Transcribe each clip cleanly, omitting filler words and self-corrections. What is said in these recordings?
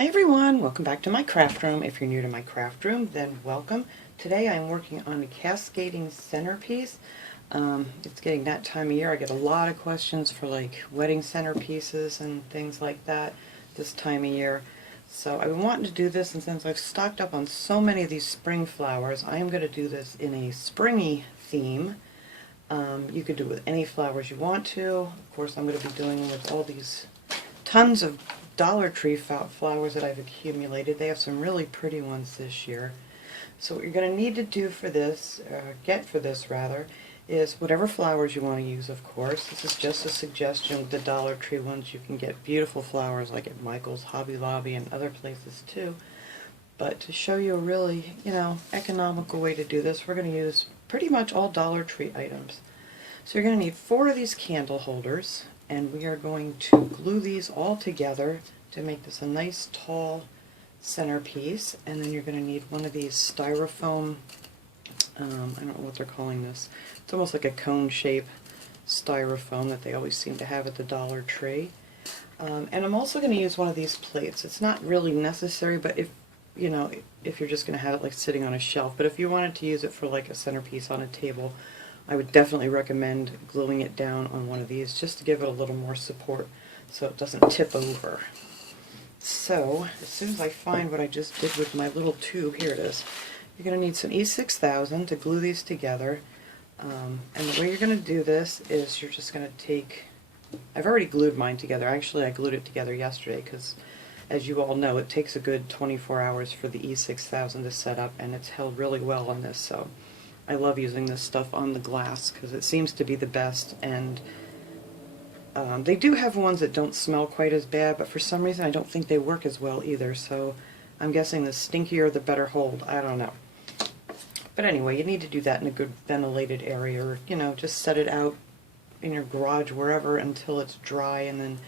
Hi everyone, welcome back to my craft room. If you're new to my craft room, then welcome. Today I'm working on a cascading centerpiece. It's getting that time of year. I get a lot of questions for like wedding centerpieces and things like that this time of year. So I've been wanting to do this, and since I've stocked up on so many of these spring flowers, I am going to do this in a springy theme. You could do it with any flowers you want to. Of course, I'm going to be doing with all these tons of Dollar Tree flowers that I've accumulated. They have some really pretty ones this year. So what you're going to need to do for this, get for this rather, is whatever flowers you want to use, of course. This is just a suggestion with the Dollar Tree ones. You can get beautiful flowers like at Michael's, Hobby Lobby, and other places too. But to show you a really, economical way to do this, we're going to use pretty much all Dollar Tree items. So you're going to need 4 of these candle holders, and we are going to glue these all together to make this a nice tall centerpiece. And then you're going to need one of these styrofoam, I don't know what they're calling this. It's almost like a cone shape styrofoam that they always seem to have at the Dollar Tree. And I'm also going to use one of these plates. It's not really necessary, but if you're just going to have it like sitting on a shelf, but if you wanted to use it for like a centerpiece on a table, I would definitely recommend gluing it down on one of these just to give it a little more support so it doesn't tip over. So, as soon as I find what I just did with my little tube, here it is, you're going to need some E6000 to glue these together. And the way you're going to do this is you're just going to take, I've already glued mine together. Actually, I glued it together yesterday because, as you all know, it takes a good 24 hours for the E6000 to set up, and it's held really well on this. So I love using this stuff on the glass because it seems to be the best, and they do have ones that don't smell quite as bad, but for some reason I don't think they work as well either, so I'm guessing the stinkier the better hold. I don't know. But anyway, you need to do that in a good ventilated area, or just set it out in your garage, wherever, until it's dry, and then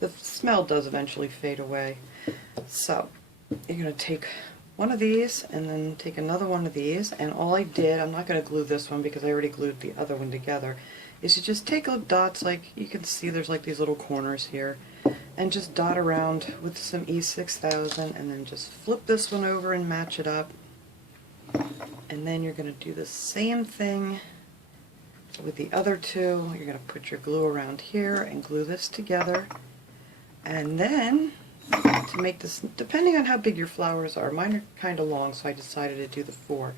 the smell does eventually fade away. So you're going to take one of these and then take another one of these, and all I did, I'm not going to glue this one because I already glued the other one together, is you just take little dots, like you can see there's like these little corners here, and just dot around with some E6000, and then just flip this one over and match it up. And then you're going to do the same thing with the other two. You're going to put your glue around here and glue this together, and then to make this, depending on how big your flowers are, mine are kind of long, so I decided to do the 4.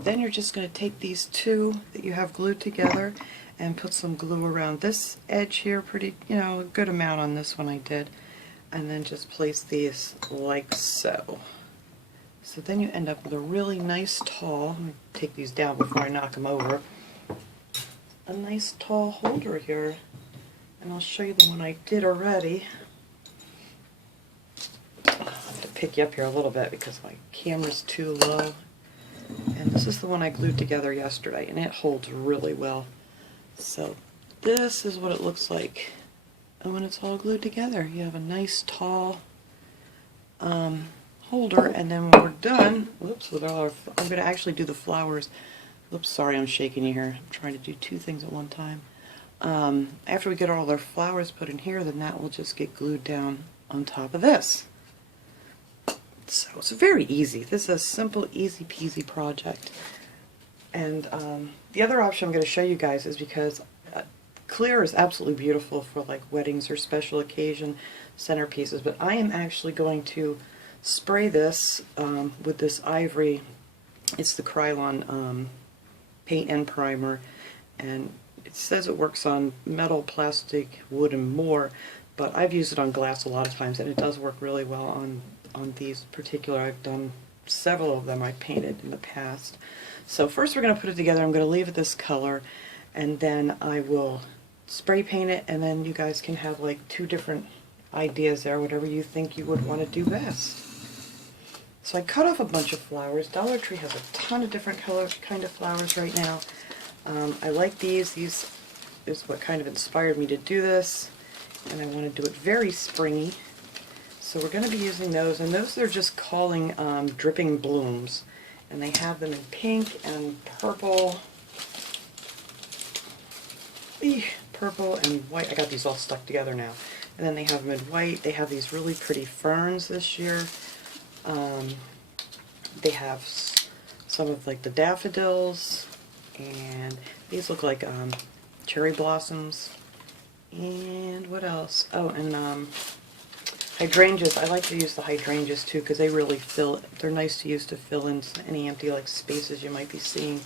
Then you're just going to take these 2 that you have glued together and put some glue around this edge here, pretty, a good amount on this one I did, and then just place these like so. So then you end up with a really nice tall, let me take these down before I knock them over, a nice tall holder here, and I'll show you the one I did already. I have to pick you up here a little bit because my camera's too low. And this is the one I glued together yesterday, and it holds really well. So this is what it looks like when it's all glued together. You have a nice tall holder, and then when we're done, whoops, with all our, I'm going to actually do the flowers. Oops, sorry, I'm shaking you here. I'm trying to do 2 things at one time. After we get all our flowers put in here, then that will just get glued down on top of this. So it's very easy. This is a simple, easy peasy project. And the other option I'm going to show you guys is, because clear is absolutely beautiful for like weddings or special occasion centerpieces, but I am actually going to spray this with this ivory. It's the Krylon paint and primer, and it says it works on metal, plastic, wood, and more, but I've used it on glass a lot of times, and it does work really well on these particular. I've done several of them I painted in the past. So first we're going to put it together. I'm going to leave it this color, and then I will spray paint it, and then you guys can have like 2 different ideas there, whatever you think you would want to do best. So I cut off a bunch of flowers. Dollar Tree has a ton of different kind of flowers right now. I like these. These is what kind of inspired me to do this, and I want to do it very springy. So we're going to be using those, and those they're just calling dripping blooms, and they have them in pink and purple, purple and white. I got these all stuck together now. And then they have them in white. They have these really pretty ferns this year. They have some of like the daffodils, and these look like cherry blossoms. And what else? Oh, and hydrangeas. I like to use the hydrangeas too because they really they're nice to use to fill in any empty like spaces you might be seeing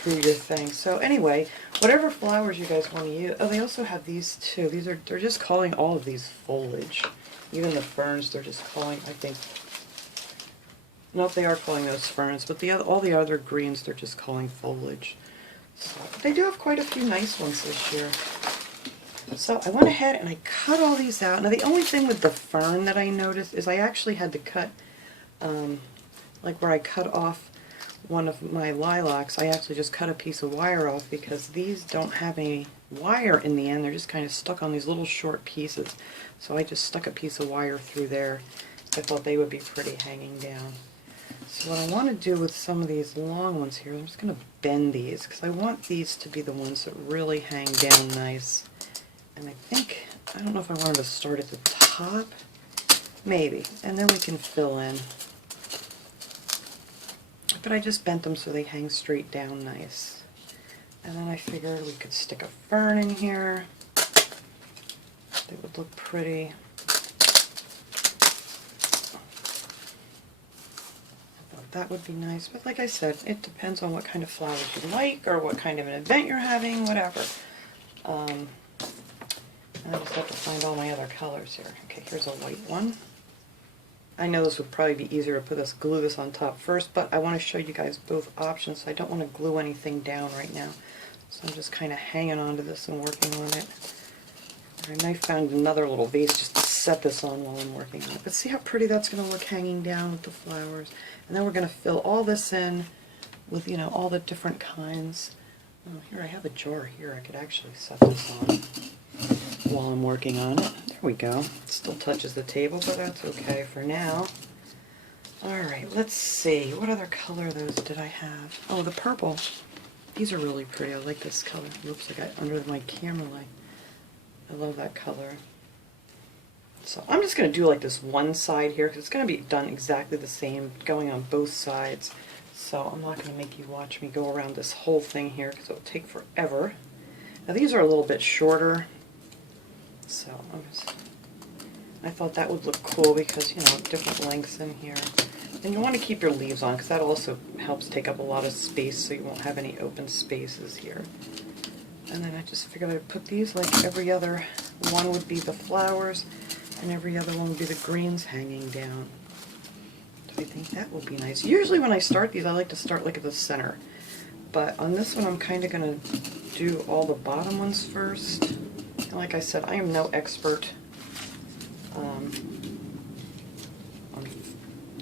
through your thing. So anyway, whatever flowers you guys want to use. Oh, they also have these too. They're just calling all of these foliage. Even the ferns, they're just calling, I think. Nope, they are calling those ferns, but all the other greens, they're just calling foliage. So they do have quite a few nice ones this year. So I went ahead and I cut all these out. Now the only thing with the fern that I noticed is I actually had to cut, like where I cut off one of my lilacs, I actually just cut a piece of wire off because these don't have any wire in the end. They're just kind of stuck on these little short pieces. So I just stuck a piece of wire through there. I thought they would be pretty hanging down. So what I want to do with some of these long ones here, I'm just going to bend these because I want these to be the ones that really hang down nice. And I don't know if I wanted to start at the top, maybe, and then we can fill in. But I just bent them so they hang straight down nice. And then I figured we could stick a fern in here. They would look pretty. I thought that would be nice. But like I said, it depends on what kind of flowers you like or what kind of an event you're having, whatever. And I just have to find all my other colors here. Okay, here's a white one. I know this would probably be easier to glue this on top first, but I want to show you guys both options. So I don't want to glue anything down right now. So I'm just kind of hanging on to this and working on it. And I found another little vase just to set this on while I'm working on it. But see how pretty that's going to look hanging down with the flowers. And then we're going to fill all this in with, you know, all the different kinds. Oh, here I have a jar here. I could actually set this on while I'm working on it. There we go. It still touches the table, but that's okay for now. Alright, let's see. What other color of those did I have? Oh, the purple. These are really pretty. I like this color. Oops, I got under my camera light. I love that color. So I'm just going to do like this one side here because it's going to be done exactly the same going on both sides. So I'm not going to make you watch me go around this whole thing here because it will take forever. Now these are a little bit shorter. So I thought that would look cool because, you know, different lengths in here. And you want to keep your leaves on because that also helps take up a lot of space so you won't have any open spaces here. And then I just figured I'd put these like every other one would be the flowers and every other one would be the greens hanging down. So I think that will be nice. Usually when I start these I like to start like at the center. But on this one I'm kind of going to do all the bottom ones first. And like I said, I am no expert on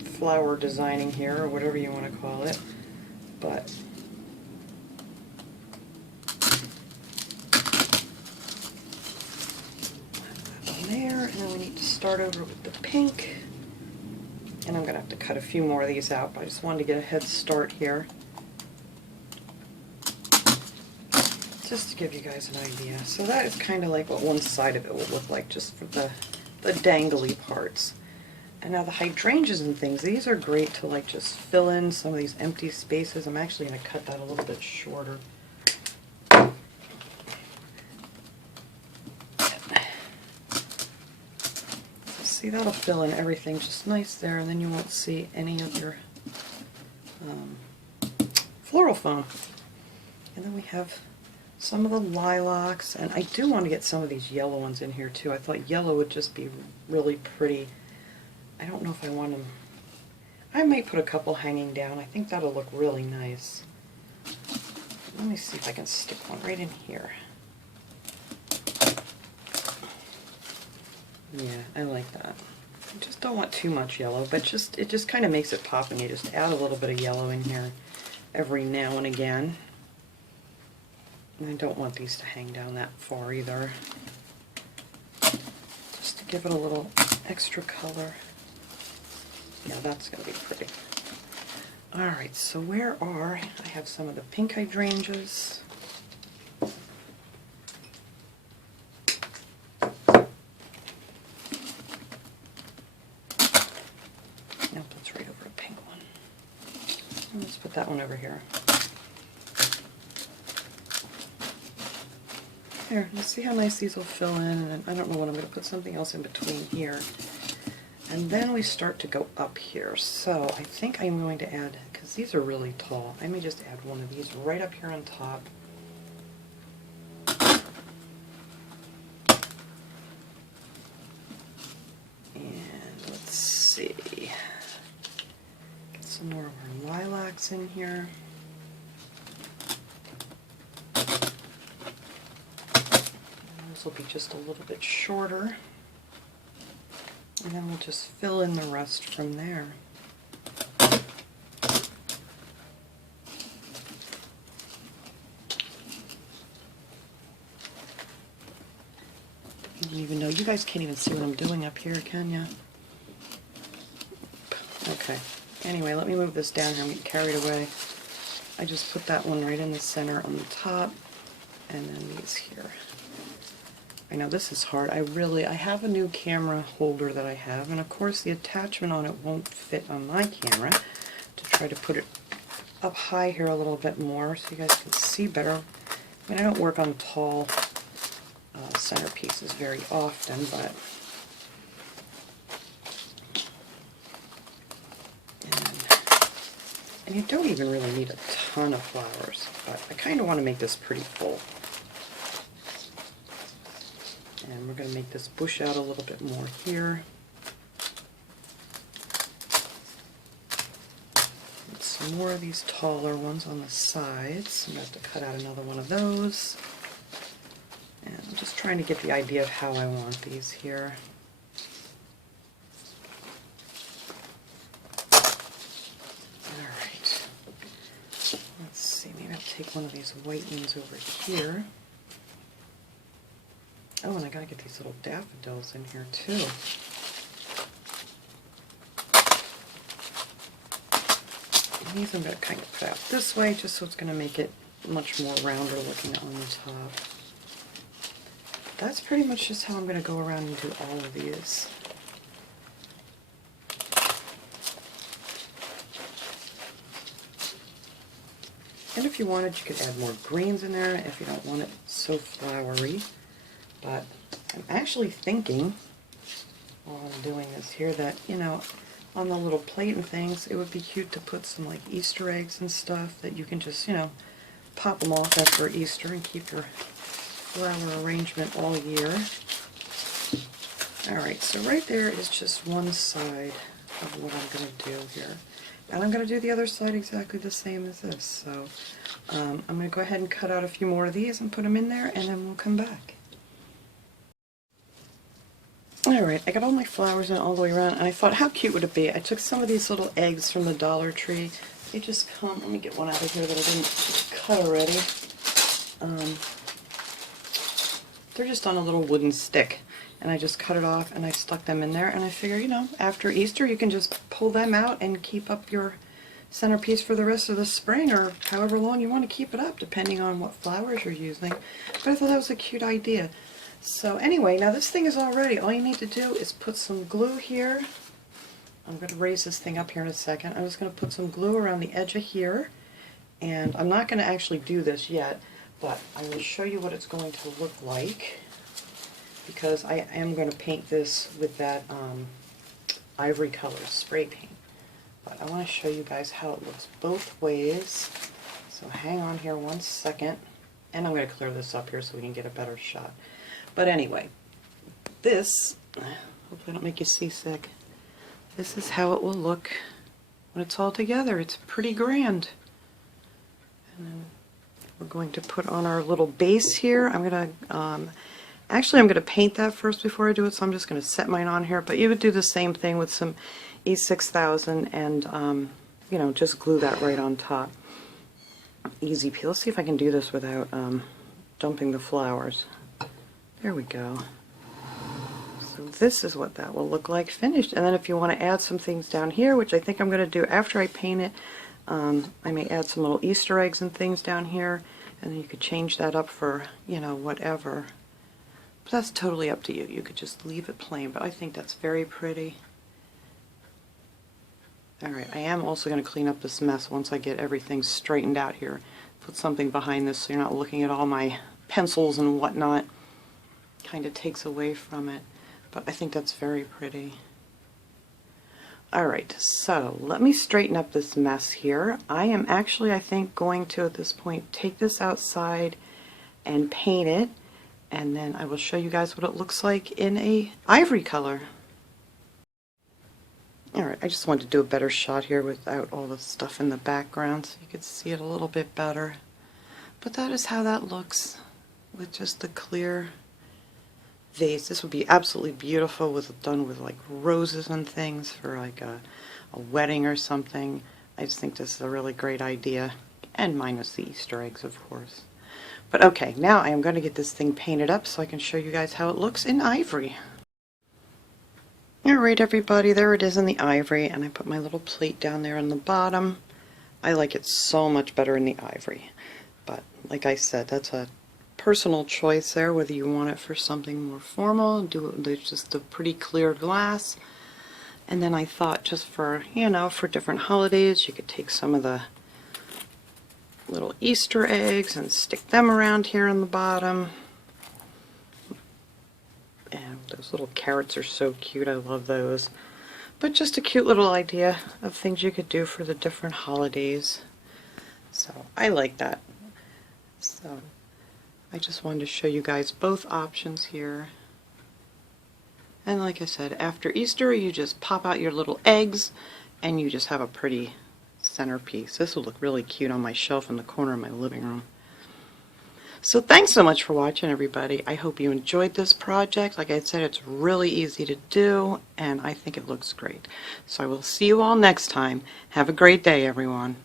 flower designing here, or whatever you want to call it, but that one there, and then we need to start over with the pink, and I'm going to have to cut a few more of these out, but I just wanted to get a head start here. Just to give you guys an idea. So that is kind of like what one side of it will look like, just for the dangly parts. And now the hydrangeas and things, these are great to like just fill in some of these empty spaces. I'm actually going to cut that a little bit shorter. See, that'll fill in everything just nice there, and then you won't see any of your floral foam. And then we have some of the lilacs, and I do want to get some of these yellow ones in here too. I thought yellow would just be really pretty. I don't know if I want them. I might put a couple hanging down. I think that'll look really nice. Let me see if I can stick one right in here. Yeah, I like that. I just don't want too much yellow, but it just kind of makes it pop, and you just add a little bit of yellow in here every now and again. And I don't want these to hang down that far either. Just to give it a little extra color. Yeah, that's going to be pretty. Alright, so I have some of the pink hydrangeas. Let's put that one over here. Here, let's see how nice these will fill in, and I don't know what, I'm going to put something else in between here. And then we start to go up here. So I think I'm going to add, because these are really tall, I may just add one of these right up here on top. And let's see, get some more of our lilacs in here. This will be just a little bit shorter. And then we'll just fill in the rest from there. I don't even know, you guys can't even see what I'm doing up here, can ya? Okay, anyway, let me move this down here, I'm getting carried away. I just put that one right in the center on the top, and then these here. I know this is hard. I have a new camera holder that I have, and of course the attachment on it won't fit on my camera. To try to put it up high here a little bit more so you guys can see better. I mean, I don't work on tall centerpieces very often, but and you don't even really need a ton of flowers, but I kind of want to make this pretty full. And we're going to make this bush out a little bit more here. And some more of these taller ones on the sides. I'm going to have to cut out another one of those. And I'm just trying to get the idea of how I want these here. Alright. Let's see, maybe I'll take one of these white ones over here. Oh, and I gotta get these little daffodils in here too. And these I'm gonna kind of put out this way, just so it's gonna make it much more rounder looking on the top. That's pretty much just how I'm gonna go around and do all of these. And if you wanted, you could add more greens in there if you don't want it so flowery. But I'm actually thinking, while I'm doing this here, that, you know, on the little plate and things, it would be cute to put some like Easter eggs and stuff that you can just, you know, pop them off after Easter and keep your flower arrangement all year. Alright, so right there is just one side of what I'm going to do here. And I'm going to do the other side exactly the same as this. So I'm going to go ahead and cut out a few more of these and put them in there, and then we'll come back. Alright, I got all my flowers in all the way around, and I thought, how cute would it be? I took some of these little eggs from the Dollar Tree. They just come, let me get one out of here that I didn't cut already. They're just on a little wooden stick, and I just cut it off and I stuck them in there, and I figure, you know, after Easter you can just pull them out and keep up your centerpiece for the rest of the spring, or however long you want to keep it up, depending on what flowers you're using. But I thought that was a cute idea. So anyway, now this thing is all ready. All you need to do is put some glue here. I'm going to raise this thing up here in a second. I'm just going to put some glue around the edge of here. And I'm not going to actually do this yet, but I will show you what it's going to look like, because I am going to paint this with that ivory color spray paint. But I want to show you guys how it looks both ways. So hang on here one second. And I'm going to clear this up here so we can get a better shot. But anyway, this, hopefully I don't make you seasick, this is how it will look when it's all together. It's pretty grand. And then we're going to put on our little base here. I'm going to, actually I'm going to paint that first before I do it, so I'm just going to set mine on here. But you would do the same thing with some E6000 and, you know, just glue that right on top. Easy peel. Let's see if I can do this without dumping the flowers. There we go. So this is what that will look like finished. And then if you want to add some things down here, which I think I'm going to do after I paint it, I may add some little Easter eggs and things down here, and then you could change that up for, you know, whatever. But that's totally up to you. You could just leave it plain, but I think that's very pretty. Alright, I am also going to clean up this mess once I get everything straightened out here. Put something behind this so you're not looking at all my pencils and whatnot. Kind of takes away from it, but I think that's very pretty. Alright, so let me straighten up this mess here. I am actually, I think, going to, at this point, take this outside and paint it, and then I will show you guys what it looks like in a ivory color. Alright, I just wanted to do a better shot here without all the stuff in the background so you could see it a little bit better. But that is how that looks with just the clear vase. This would be absolutely beautiful done with like roses and things for like a wedding or something. I just think this is a really great idea, and minus the Easter eggs, of course. But okay, now I am going to get this thing painted up so I can show you guys how it looks in ivory. Alright everybody, there it is in the ivory, and I put my little plate down there on the bottom. I like it so much better in the ivory, but like I said, that's a personal choice there, whether you want it for something more formal, do it with just a pretty clear glass. And then I thought just for, you know, for different holidays, you could take some of the little Easter eggs and stick them around here on the bottom. And those little carrots are so cute, I love those. But just a cute little idea of things you could do for the different holidays. So I like that. So I just wanted to show you guys both options here. And like I said, after Easter you just pop out your little eggs and you just have a pretty centerpiece. This will look really cute on my shelf in the corner of my living room. So thanks so much for watching everybody. I hope you enjoyed this project. Like I said, it's really easy to do and I think it looks great. So I will see you all next time. Have a great day everyone.